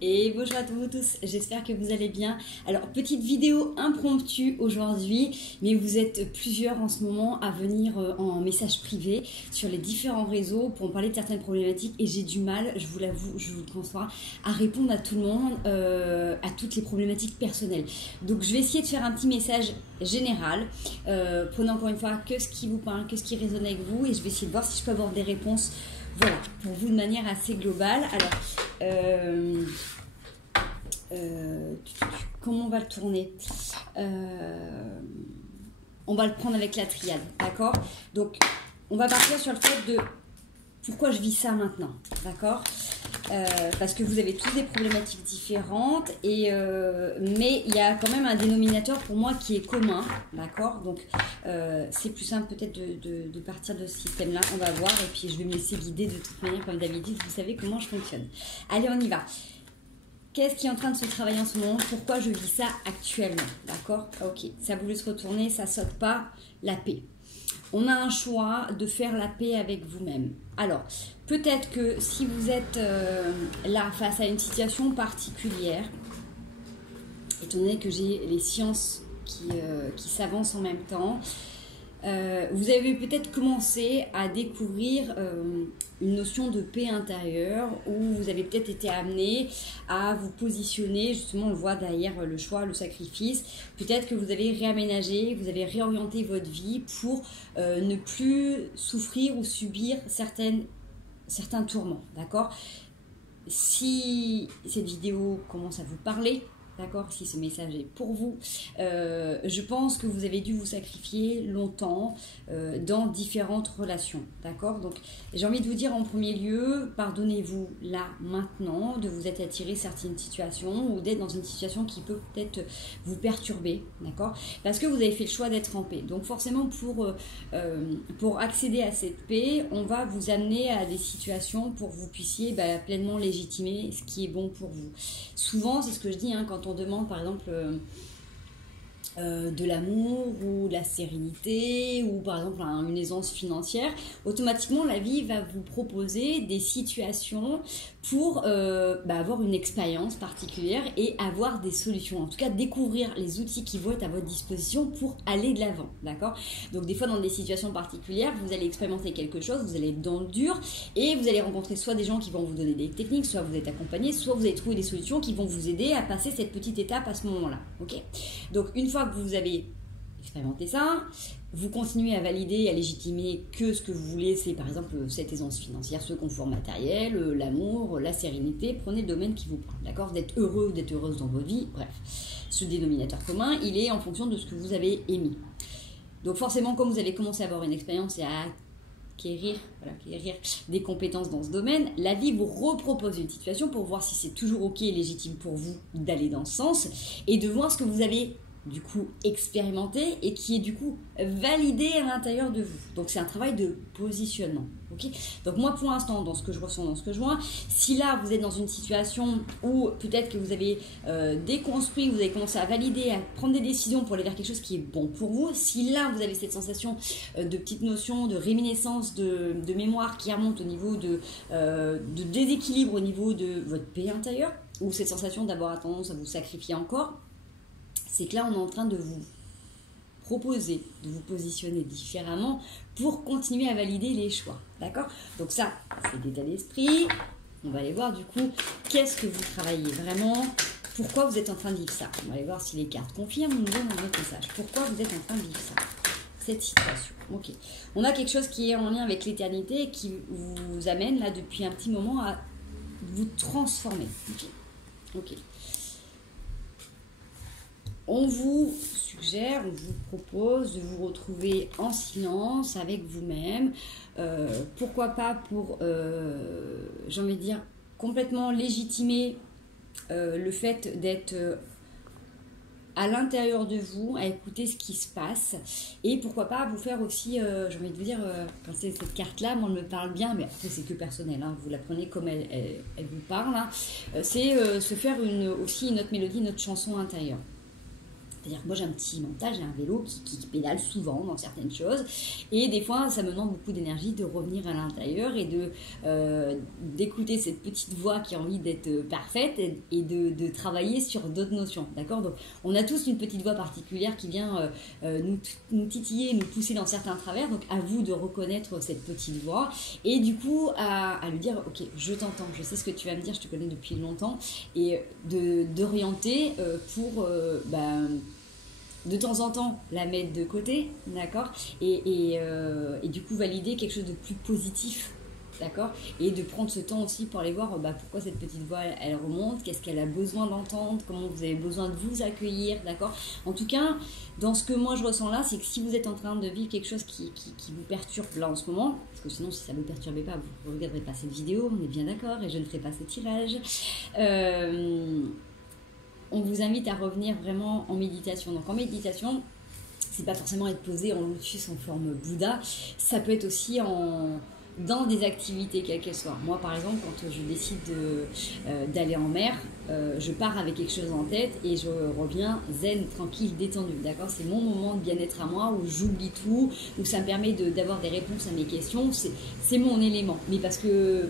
Et bonjour à vous tous, j'espère que vous allez bien. Alors, petite vidéo impromptue aujourd'hui, mais vous êtes plusieurs en ce moment à venir en message privé sur les différents réseaux pour me parler de certaines problématiques et j'ai du mal, je vous l'avoue, je vous le conçois, à répondre à tout le monde, à toutes les problématiques personnelles. Donc, je vais essayer de faire un petit message général. Prenez encore une fois que ce qui vous parle, que ce qui résonne avec vous et je vais essayer de voir si je peux avoir des réponses. Voilà, pour vous de manière assez globale. Alors, comment on va le tourner? On va le prendre avec la triade, d'accord? Donc, on va partir sur le fait de pourquoi je vis ça maintenant, d'accord? Parce que vous avez tous des problématiques différentes, mais il y a quand même un dénominateur pour moi qui est commun, d'accord? Donc, c'est plus simple peut-être de partir de ce système-là, on va voir, et puis je vais me laisser guider de toute manière, comme d'habitude, vous savez comment je fonctionne. Allez, on y va. Qu'est-ce qui est en train de se travailler en ce moment? Pourquoi je vis ça actuellement? D'accord? Ok, ça voulait se retourner, ça saute pas, la paix. On a un choix de faire la paix avec vous-même. Alors, peut-être que si vous êtes là face à une situation particulière, étant donné que j'ai les sciences qui s'avancent en même temps, vous avez peut-être commencé à découvrir une notion de paix intérieure où vous avez peut-être été amené à vous positionner, justement on le voit derrière le choix, le sacrifice, peut-être que vous avez réaménagé, vous avez réorienté votre vie pour ne plus souffrir ou subir certains tourments, d'accord? Si cette vidéo commence à vous parler, d'accord, si ce message est pour vous, je pense que vous avez dû vous sacrifier longtemps dans différentes relations, d'accord? Donc, j'ai envie de vous dire en premier lieu, pardonnez-vous là, maintenant, de vous être attiré certaines situations ou d'être dans une situation qui peut peut-être vous perturber, d'accord? Parce que vous avez fait le choix d'être en paix. Donc, forcément, pour accéder à cette paix, on va vous amener à des situations pour que vous puissiez pleinement légitimer ce qui est bon pour vous. Souvent, c'est ce que je dis, hein, quand on demande par exemple de l'amour ou de la sérénité ou par exemple une aisance financière, automatiquement la vie va vous proposer des situations pour avoir une expérience particulière et avoir des solutions, en tout cas découvrir les outils qui vont être à votre disposition pour aller de l'avant, d'accord? Donc des fois dans des situations particulières, vous allez expérimenter quelque chose, vous allez être dans le dur et vous allez rencontrer soit des gens qui vont vous donner des techniques, soit vous êtes accompagné, soit vous allez trouver des solutions qui vont vous aider à passer cette petite étape à ce moment-là, ok? Donc une fois que vous avez expérimenté ça, vous continuez à valider et à légitimer que ce que vous voulez, c'est par exemple cette aisance financière, ce confort matériel, l'amour, la sérénité, prenez le domaine qui vous parle, d'accord? D'être heureux ou d'être heureuse dans votre vie, bref. Ce dénominateur commun, il est en fonction de ce que vous avez émis. Donc forcément, comme vous avez commencé à avoir une expérience et à acquérir des compétences dans ce domaine, la vie vous repropose une situation pour voir si c'est toujours ok et légitime pour vous d'aller dans ce sens et de voir ce que vous avez du coup expérimenté et qui est du coup validé à l'intérieur de vous. Donc c'est un travail de positionnement, ok? Donc moi pour l'instant, dans ce que je ressens, dans ce que je vois, si là vous êtes dans une situation où peut-être que vous avez déconstruit, vous avez commencé à valider, à prendre des décisions pour aller vers quelque chose qui est bon pour vous, si là vous avez cette sensation de petite notion de réminiscence, de mémoire qui remonte au niveau de déséquilibre au niveau de votre paix intérieure, ou cette sensation d'avoir tendance à vous sacrifier encore, c'est que là, on est en train de vous proposer, de vous positionner différemment pour continuer à valider les choix. D'accord? Donc ça, c'est d'état d'esprit. On va aller voir du coup, qu'est-ce que vous travaillez vraiment? Pourquoi vous êtes en train de vivre ça? On va aller voir si les cartes confirment ou nous donnent notre message. Pourquoi vous êtes en train de vivre ça? Cette situation. Ok. On a quelque chose qui est en lien avec l'éternité et qui vous amène là depuis un petit moment à vous transformer. Ok. On vous suggère, on vous propose de vous retrouver en silence avec vous-même. Pourquoi pas pour, j'ai envie de dire, complètement légitimer le fait d'être à l'intérieur de vous, à écouter ce qui se passe. Et pourquoi pas vous faire aussi, j'ai envie de vous dire, quand c'est cette carte-là, moi, elle me parle bien, mais après, c'est que personnel, hein, vous la prenez comme elle vous parle. Hein. C'est se faire aussi une autre mélodie, une autre chanson intérieure. C'est-à-dire que moi j'ai un petit mental, j'ai un vélo qui pédale souvent dans certaines choses et des fois ça me demande beaucoup d'énergie de revenir à l'intérieur et d'écouter cette petite voix qui a envie d'être parfaite et de travailler sur d'autres notions, d'accord? Donc on a tous une petite voix particulière qui vient nous titiller, nous pousser dans certains travers, donc à vous de reconnaître cette petite voix et du coup à lui dire ok, je t'entends, je sais ce que tu vas me dire, je te connais depuis longtemps et d'orienter pour de temps en temps la mettre de côté, d'accord, et du coup valider quelque chose de plus positif, d'accord, et de prendre ce temps aussi pour aller voir pourquoi cette petite voix elle remonte, qu'est-ce qu'elle a besoin d'entendre, comment vous avez besoin de vous accueillir, d'accord. En tout cas, dans ce que moi je ressens là, c'est que si vous êtes en train de vivre quelque chose qui vous perturbe là en ce moment, parce que sinon si ça ne vous perturbait pas, vous ne regarderez pas cette vidéo, on est bien d'accord, et je ne ferai pas ce tirage. On vous invite à revenir vraiment en méditation. Donc en méditation, c'est pas forcément être posé en lotus en forme Bouddha, ça peut être aussi dans des activités quelles qu'elles soient. Moi par exemple, quand je décide d'aller en mer, je pars avec quelque chose en tête et je reviens zen, tranquille, détendu, d'accord. C'est mon moment de bien-être à moi où j'oublie tout, où ça me permet d'avoir des réponses à mes questions, c'est mon élément. Mais parce que